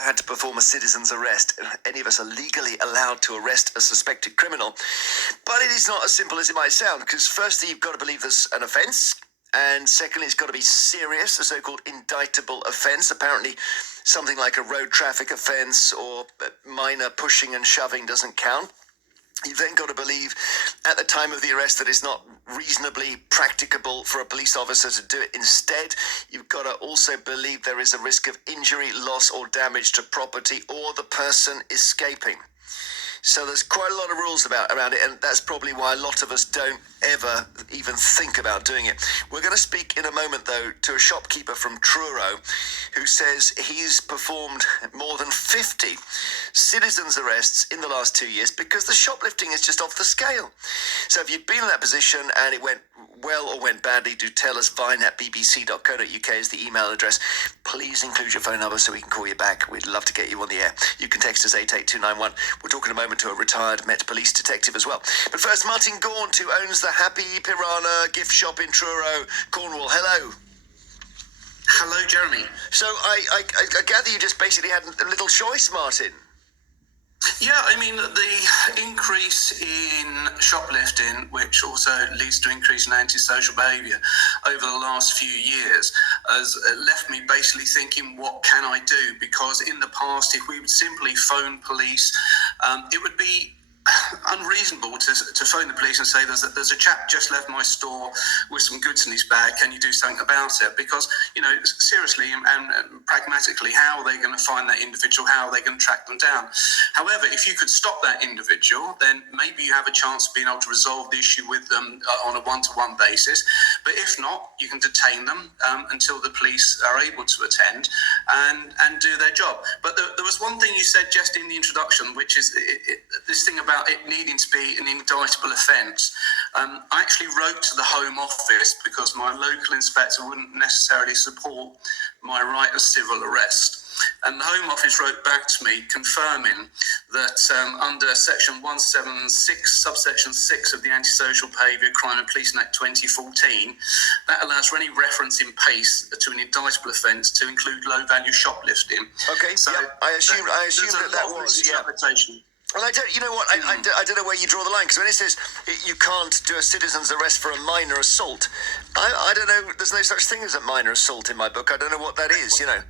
Had to perform a citizen's arrest. Any of us are legally allowed to arrest a suspected criminal, but it is not as simple as it might sound, because firstly you've got to believe there's an offence, and secondly it's got to be serious, a so-called indictable offence. Apparently something like a road traffic offence or minor pushing and shoving doesn't count. You've then got to believe at the time of the arrest that it's not reasonably practicable for a police officer to do it instead. You've got to also believe there is a risk of injury, loss or damage to property or the person escaping. So there's quite a lot of rules around it, and that's probably why a lot of us don't ever even think about doing it. We're going to speak in a moment, though, to a shopkeeper from Truro who says he's performed more than 50 citizens' arrests in the last 2 years because the shoplifting is just off the scale. So if you've been in that position and it went well or went badly, do tell us. vine@bbc.co.uk is the email address. Please include your phone number so we can call you back. We'd love to get you on the air. You can text us 88291. We'll talk in a moment to a retired Met Police detective as well. But first, Martin Gaunt, who owns the Happy Piranha gift shop in Truro, Cornwall. Hello. Hello, Jeremy. So I gather you just basically had a little choice, Martin. Yeah, I mean, the increase in shoplifting, which also leads to increase in antisocial behaviour over the last few years, has left me basically thinking, what can I do? Because in the past, if we would simply phone police, it would be unreasonable to phone the police and say there's a chap just left my store with some goods in his bag, can you do something about it? Because, you know, seriously and pragmatically, how are they going to find that individual? How are they going to track them down? However, if you could stop that individual, then maybe you have a chance of being able to resolve the issue with them on a one-to-one basis. But if not, you can detain them until the police are able to attend and do their job. But there was one thing you said just in the introduction, which is this thing about it needing to be an indictable offence. I actually wrote to the Home Office because my local inspector wouldn't necessarily support my right of civil arrest. And the Home Office wrote back to me confirming that under Section 176, subsection 6 of the Antisocial Behaviour, Crime and Policing Act 2014, that allows for any reference in PACE to an indictable offence to include low-value shoplifting. Okay, so yeah, I assume that was, yeah. Well, you know what, I don't know where you draw the line, because when it says you can't do a citizen's arrest for a minor assault, I don't know, there's no such thing as a minor assault in my book. I don't know what that is, you know.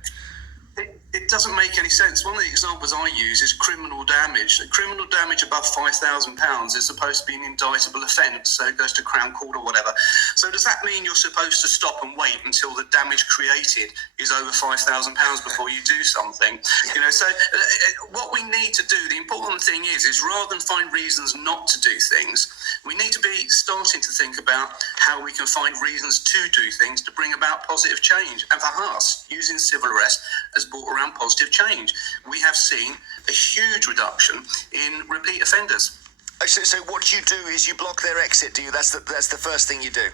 It doesn't make any sense. One of the examples I use is criminal damage. Criminal damage above £5,000 is supposed to be an indictable offence, so it goes to Crown Court or whatever. So does that mean you're supposed to stop and wait until the damage created is over £5,000 before you do something? You know, so what we need to do, the important thing is rather than find reasons not to do things, we need to be starting to think about how we can find reasons to do things to bring about positive change. And for us, using civil arrest has brought around positive change. We have seen a huge reduction in repeat offenders. So what you do is you block their exit, do you? That's the first thing you do.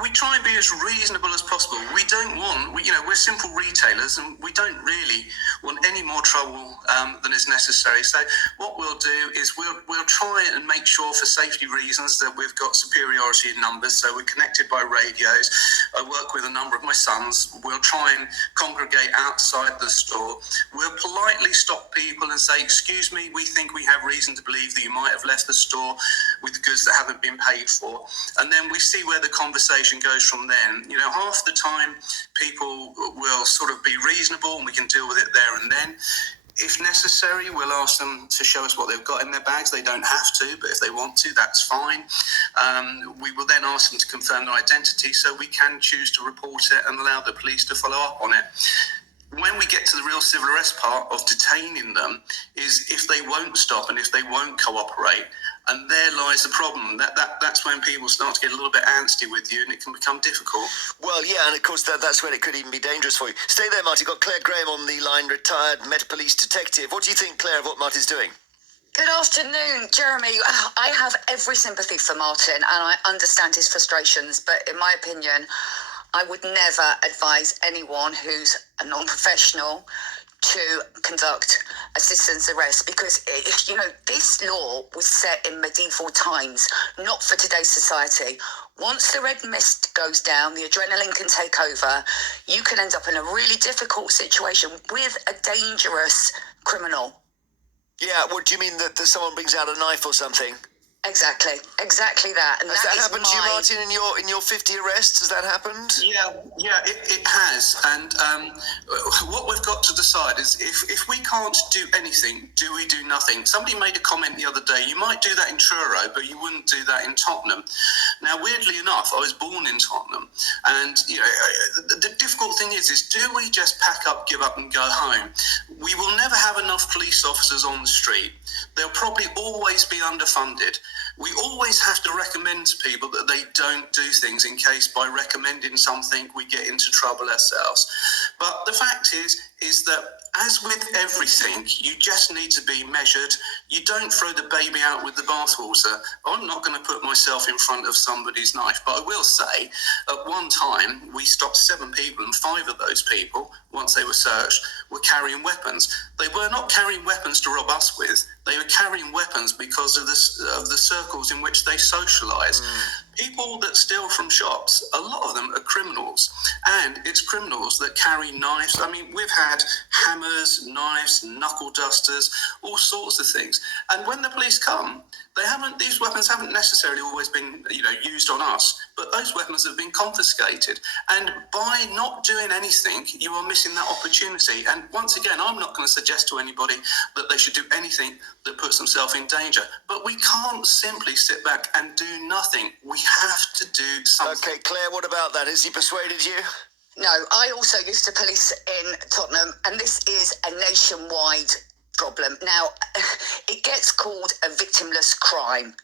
We try and be as reasonable as possible. We don't want, we're simple retailers and we don't really want any more trouble than is necessary. So what we'll do is we'll try and make sure for safety reasons that we've got superiority in numbers. So we're connected by radios. I work with a number of my sons. We'll try and congregate outside the store. We'll politely stop people and say, excuse me, we think we have reason to believe that you might have left the store with goods that haven't been paid for. And then we see where the conversation goes from then. You know, half the time people will sort of be reasonable and we can deal with it there and then. If necessary, we'll ask them to show us what they've got in their bags. They don't have to, but if they want to, that's fine. We will then ask them to confirm their identity so we can choose to report it and allow the police to follow up on it. When we get to the real civil arrest part of detaining them is if they won't stop and if they won't cooperate, and there lies the problem. That's when people start to get a little bit antsy with you and it can become difficult. Well, yeah, and of course that's when it could even be dangerous for you. Stay there, Marty. Got Claire Graham on the line, retired Met Police detective. What do you think, Claire, of what Marty's doing? Good afternoon, Jeremy. I have every sympathy for Martin and I understand his frustrations, but in my opinion, I would never advise anyone who's a non-professional to conduct a citizen's arrest because, this law was set in medieval times, not for today's society. Once the red mist goes down, the adrenaline can take over. You can end up in a really difficult situation with a dangerous criminal. Yeah, what do you mean that someone brings out a knife or something? Exactly that. And Has that happened to you, Martin, in your 50 arrests? Has that happened? Yeah, it has. And what we've got to decide is if we can't do anything, do we do nothing? Somebody made a comment the other day, you might do that in Truro, but you wouldn't do that in Tottenham. Now, weirdly enough, I was born in Tottenham. And, the difficult thing is do we just pack up, give up and go home? We will never have enough police officers on the street. They'll probably always be underfunded. We always have to recommend to people that they don't do things in case by recommending something we get into trouble ourselves. But the fact is that as with everything, you just need to be measured. You don't throw the baby out with the bathwater. I'm not going to put myself in front of somebody's knife, but I will say at one time we stopped 7 people and 5 of those people, once they were searched, were carrying weapons. They were not carrying weapons to rob us with. They were carrying weapons because of the circles in which they socialise. People that steal from shops, a lot of them are criminals, and it's criminals that carry knives. I mean, we've had hammers, knives, knuckle dusters, all sorts of things. And when the police come, these weapons haven't necessarily always been, used on us, but those weapons have been confiscated. And by not doing anything, you are missing that opportunity. And once again, I'm not going to suggest to anybody that they should do anything that puts themselves in danger. But we can't simply sit back and do nothing. We have to do something. Okay, Claire, what about that? Has he persuaded you? No, I also used to police in Tottenham, and this is a nationwide problem. Now, it gets called a victimless crime,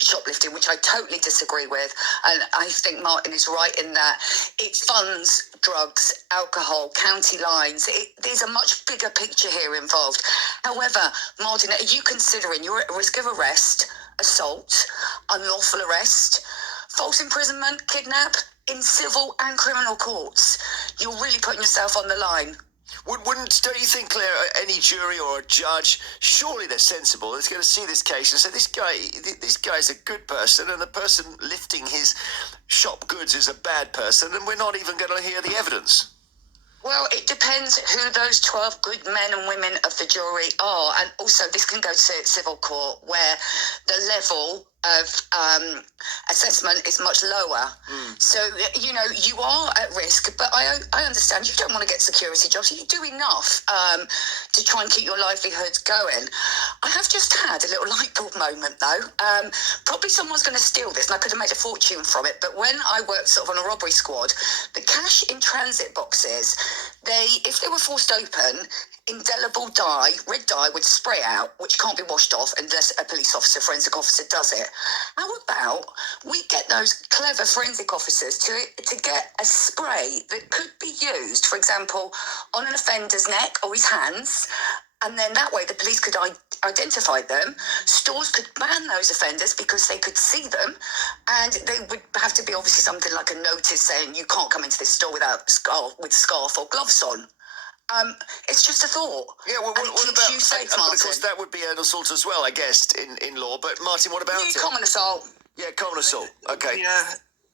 shoplifting, which I totally disagree with, and I think Martin is right in that it funds drugs, alcohol, county lines. There's a much bigger picture here involved. However, Martin, are you considering you're at risk of arrest, assault, unlawful arrest, false imprisonment, kidnap, in civil and criminal courts? You're really putting yourself on the line. Don't you think, Claire, any jury or a judge, surely they're sensible, is going to see this case and say, this guy's a good person, and the person lifting his shop goods is a bad person, and we're not even going to hear the evidence? Well, it depends who those 12 good men and women of the jury are. And also, this can go to civil court, where the level of assessment is much lower. So, you are at risk, but I understand you don't want to get security jobs. You do enough to try and keep your livelihood going. I have just had a little light bulb moment, though. Probably someone's going to steal this, and I could have made a fortune from it. But when I worked sort of on a robbery squad, the cash in transit boxes, if they were forced open, indelible dye, red dye, would spray out, which can't be washed off unless a police officer, forensic officer, does it. How about we get those clever forensic officers to get a spray that could be used, for example, on an offender's neck or his hands, and then that way the police could identify them. Stores could ban those offenders because they could see them, and they would have to be obviously something like a notice saying you can't come into this store with scarf or gloves on. It's just a thought. Yeah, well, what about you safe, Martin? Martin? Of course, that would be an assault as well, I guess, in law. But Martin, what about it? Common assault. Yeah, common assault. Okay. Yeah,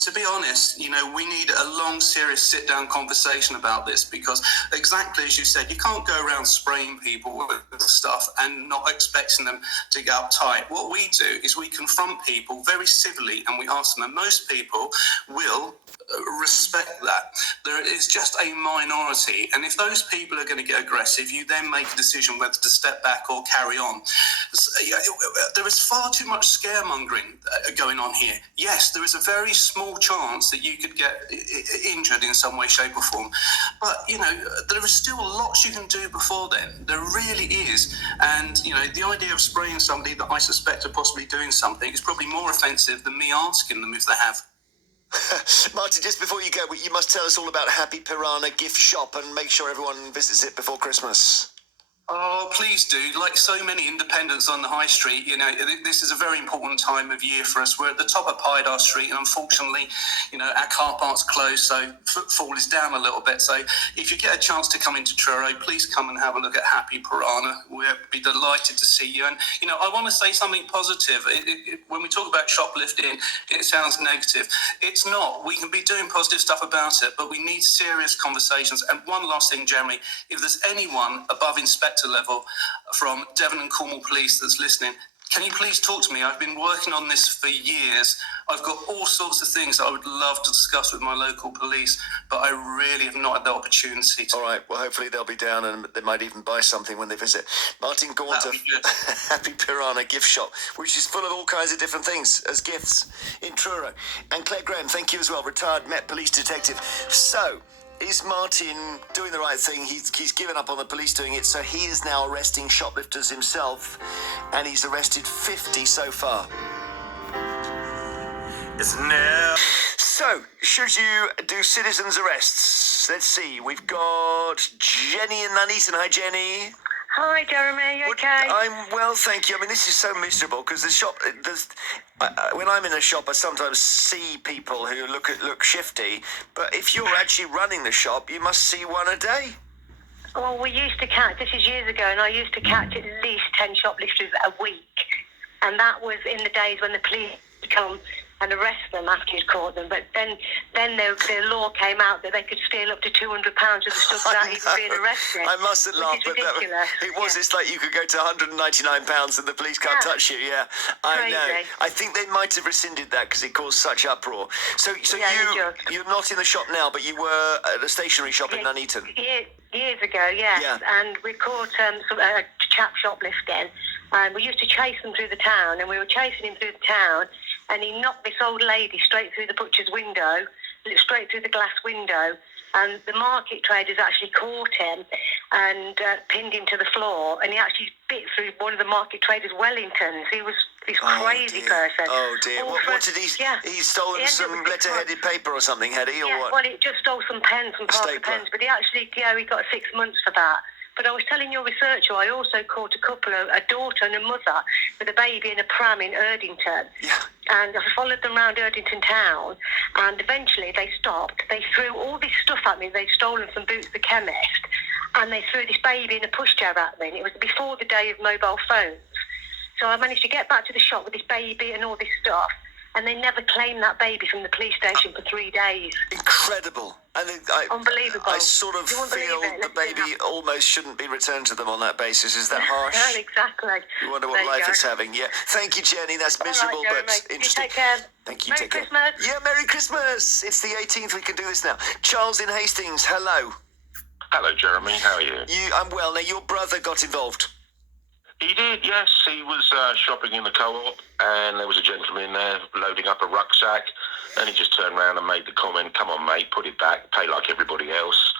to be honest, we need a long, serious sit-down conversation about this, because exactly as you said, you can't go around spraying people with stuff and not expecting them to get uptight. What we do is we confront people very civilly, and we ask them, and most people will respect that. There is just a minority, and if those people are going to get aggressive, you then make a decision whether to step back or carry on. There is far too much scaremongering going on here. Yes, there is a very small chance that you could get injured in some way, shape or form, but there is still lots you can do before then. There really is. And the idea of spraying somebody that I suspect are possibly doing something is probably more offensive than me asking them if they have. Martin, just before you go, you must tell us all about Happy Piranha gift shop and make sure everyone visits it before Christmas. Oh, please do. Like so many independents on the high street, this is a very important time of year for us. We're at the top of Pydar Street, and unfortunately, our car park's closed, so footfall is down a little bit. So if you get a chance to come into Truro, please come and have a look at Happy Piranha. We'll be delighted to see you. And, I want to say something positive. When we talk about shoplifting, it sounds negative. It's not. We can be doing positive stuff about it, but we need serious conversations. And one last thing, Jeremy, if there's anyone above inspector level from Devon and Cornwall Police that's listening, can you please talk to me? I've been working on this for years. I've got all sorts of things that I would love to discuss with my local police, but I really have not had the opportunity to. All right, well, hopefully they'll be down and they might even buy something when they visit. Martin Gaunter, Happy Piranha gift shop, which is full of all kinds of different things as gifts in Truro. And Claire Graham, thank you as well, retired Met Police detective. So, is Martin doing the right thing? He's given up on the police doing it, so he is now arresting shoplifters himself, and he's arrested 50 so far. So, should you do citizens' arrests? Let's see, we've got Jenny in Nuneaton. Hi, Jenny. Hi, Jeremy. You okay? I'm well, thank you. I mean, this is so miserable because when I'm in a shop, I sometimes see people who look shifty. But if you're actually running the shop, you must see one a day. Well, we used to catch, this is years ago, and I used to catch at least 10 shoplifters a week. And that was in the days when the police would come and arrest them after you'd caught them. But then the law came out that they could steal up to £200 of the stuff without even being arrested. I mustn't laugh, but it's like you could go to £199 and the police can't touch you. Yeah, I know. I think they might have rescinded that because it caused such uproar. So you're not in the shop now, but you were at a stationery shop in Nuneaton. Years ago, yes. Yeah. And we caught a chap shoplifting, and we used to chase them through the town, and we were chasing him through the town, and he knocked this old lady straight through the butcher's window, straight through the glass window, and the market traders actually caught him and pinned him to the floor, and he actually bit through one of the market traders' Wellingtons. He was this crazy person. Oh dear! What did he? Yeah. He's stolen some letter-headed paper or something, had he? Or what? Well, he just stole some pens, some Parker pens, but he actually, he got 6 months for that. But I was telling your researcher, I also caught a couple, a daughter and a mother, with a baby in a pram in Erdington. Yeah. And I followed them around Erdington town, and eventually they stopped. They threw all this stuff at me they'd stolen from Boots the chemist, and they threw this baby in a pushchair at me. And it was before the day of mobile phones. So I managed to get back to the shop with this baby and all this stuff, and they never claimed that baby from the police station for 3 days. Incredible. And unbelievable. I sort of feel the baby almost shouldn't be returned to them on that basis. Is that harsh? Well, exactly. You wonder what life it's having. Yeah. Thank you, Jenny. That's miserable, but interesting. You take care. Thank you. Merry take Christmas. Care. Yeah, Merry Christmas. It's the 18th. We can do this now. Charles in Hastings. Hello. Hello, Jeremy. How are you? I'm well. Now, your brother got involved. He did, yes. He was shopping in the co-op, and there was a gentleman in there loading up a rucksack, and he just turned around and made the comment, "Come on, mate, put it back, pay like everybody else."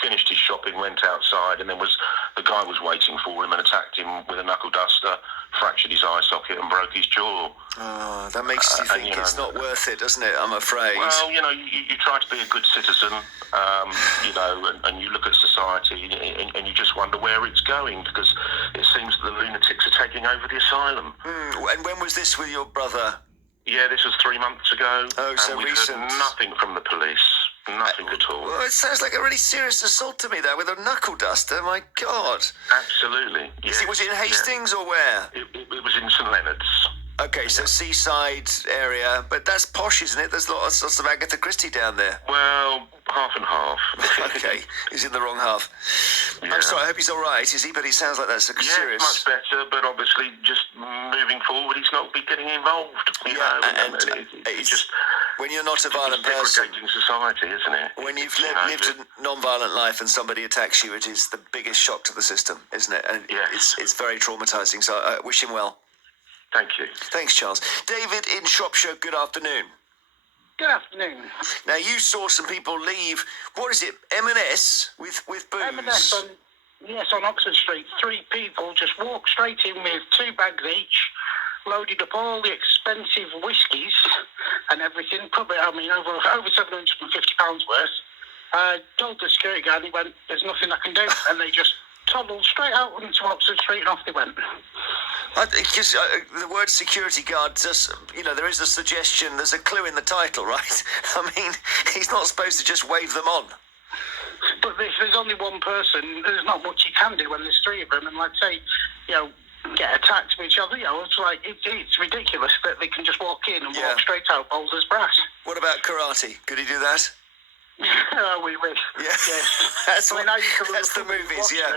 Finished his shopping, went outside, and the guy was waiting for him and attacked him with a knuckle duster, fractured his eye socket and broke his jaw. Oh, that makes you think it's not worth it, doesn't it? I'm afraid. Well, you try to be a good citizen, and you look at society and you just wonder where it's going, because it seems that the lunatics are taking over the asylum. And when was this with your brother? Yeah, this was 3 months ago. Oh, so we've recent. Heard nothing from the police. Nothing at all. Well, it sounds like a really serious assault to me, though, with a knuckle duster. My God. Absolutely. Yeah. Was it in Hastings or where? It was in St Leonard's. Okay, so seaside area, but that's posh, isn't it? There's lots of Agatha Christie down there. Well, half and half. Okay, he's in the wrong half. Yeah. I'm sorry, I hope he's all right, is he? But he sounds like that's serious. Yeah, much better, but obviously just moving forward, he's not getting involved. It's just when you're not a violent person. It's society, isn't it? When you've lived a non-violent life and somebody attacks you, it is the biggest shock to the system, isn't it? And it's very traumatising, so I wish him well. Thank you. Thanks, Charles. David in Shropshire, good afternoon. Good afternoon. Now, you saw some people leave, what is it, M&S with booze? M&S on Oxford Street. 3 people just walked straight in with 2 bags each, loaded up all the expensive whiskies and everything, probably, over £750 worth. Told the security guard, he went, "There's nothing I can do," and they just toddled straight out into Oxford Street and off they went. Because the word security guard does, there is a suggestion, there's a clue in the title, right? I mean, he's not supposed to just wave them on. But if there's only one person, there's not much you can do when there's three of them. And like say, get attacked with each other. It's like it's ridiculous that they can just walk in and walk straight out bold as brass. What about karate? Could he do that? We wish. Yeah, yes. that's the movies. Yeah.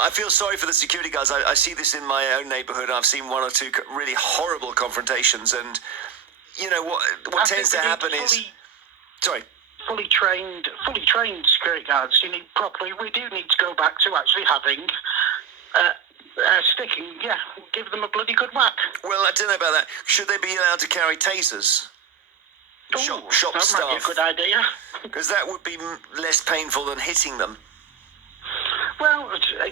I feel sorry for the security guards. I see this in my own neighbourhood. I've seen one or two really horrible confrontations, and what tends to happen is, sorry. Fully trained security guards. We do need to go back to actually having sticking. Yeah, give them a bloody good whack. Well, I don't know about that. Should they be allowed to carry tasers? Shop that staff. might be a good idea. Because that would be less painful than hitting them. Well, I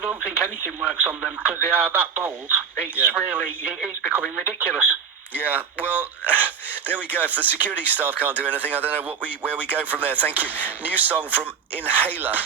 don't think anything works on them because they are that bold. It's becoming ridiculous. Yeah, well, there we go. If the security staff can't do anything, I don't know where we go from there. Thank you. New song from Inhaler.